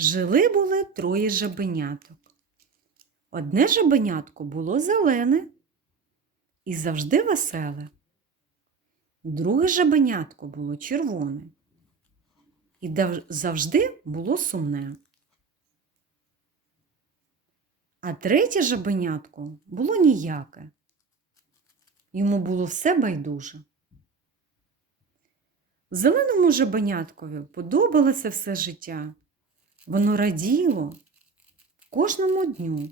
Жили були троє жабеняток. Одне жабенятко було зелене і завжди веселе. Друге жабенятко було червоне і завжди було сумне. А третє жабенятко було ніяке. Йому було все байдуже. Зеленому жабеняткові подобалося все життя. Воно раділо кожному дню.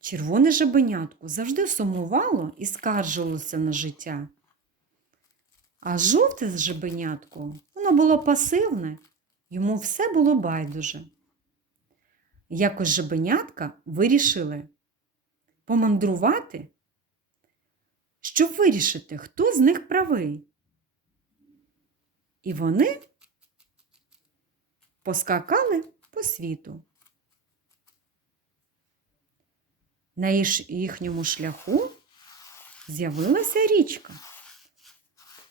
Червоне жабенятко завжди сумувало і скаржилося на життя. А жовте жабенятко, воно було пасивне, йому все було байдуже. Якось жабенятка вирішили помандрувати, щоб вирішити, хто з них правий. І вони поскакали по світу. На їхньому шляху з'явилася річка.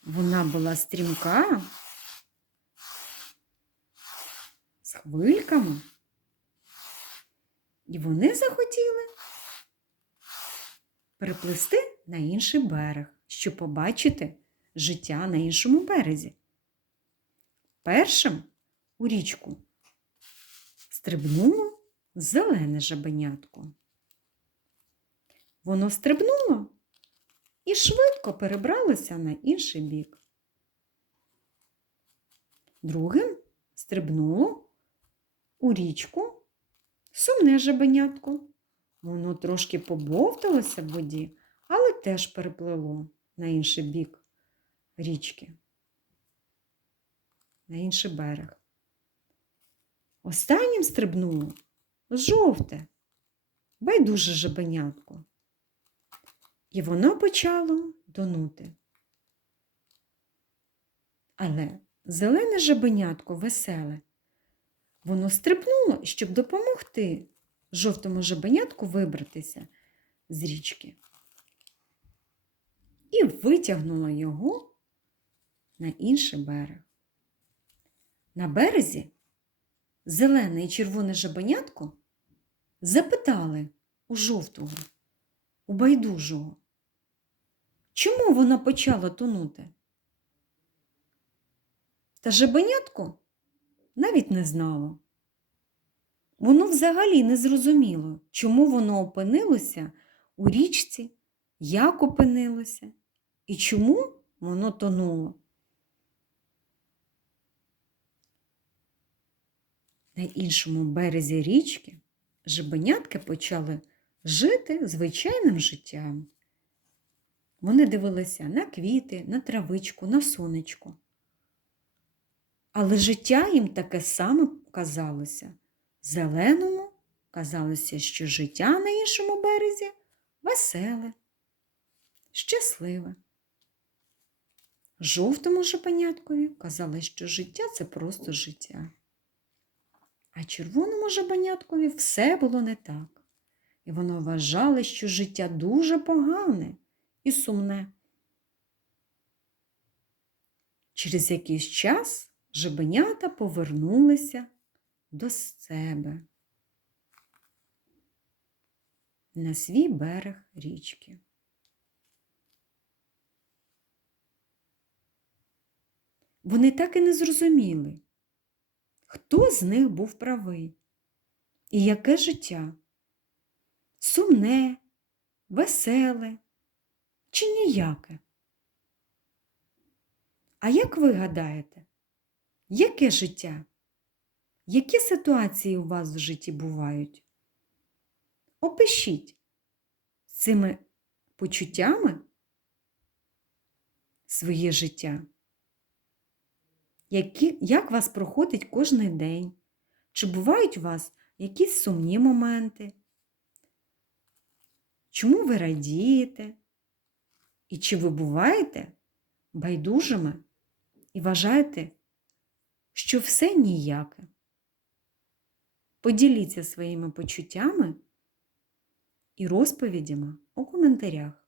Вона була стрімка, з хвильками. І вони захотіли переплисти на інший берег, щоб побачити життя на іншому березі. Першим у річку стрибнуло зелене жабенятко. Воно стрибнуло і швидко перебралося на інший бік. Другим стрибнуло у річку сумне жабенятко. Воно трошки побовталося в воді, але теж переплило на інший бік річки, на інший берег. Останнім стрибнуло жовте, байдуже жабенятко. І воно почало тонути. Але зелене жабенятко веселе. Воно стрибнуло, щоб допомогти жовтому жабенятку вибратися з річки. І витягнуло його на інший берег. На березі зелене і червоне жабенятко запитали у жовтого, у байдужого, чому вона почала тонути? Та жабенятко навіть не знало. Воно взагалі не зрозуміло, чому воно опинилося у річці, як опинилося і чому воно тонуло. На іншому березі річки жабенятки почали жити звичайним життям. Вони дивилися на квіти, на травичку, на сонечко. Але життя їм таке саме казалося. Зеленому казалося, що життя на іншому березі веселе, щасливе. Жовтому жабаняткові казалось, що життя це просто життя. А червоному жабаняткові все було не так. І воно вважало, що життя дуже погане і сумне. Через якийсь час жабенята повернулися до себе на свій берег річки. Вони так і не зрозуміли, хто з них був правий і яке життя сумне, веселе чи ніяке. А як ви гадаєте, яке життя? Які ситуації у вас в житті бувають? Опишіть цими почуттями своє життя. Які, як вас проходить кожен день? Чи бувають у вас якісь сумні моменти? Чому ви радієте? І чи ви буваєте байдужими і вважаєте, що все ніяке? Поділіться своїми почуттями і розповідями у коментарях.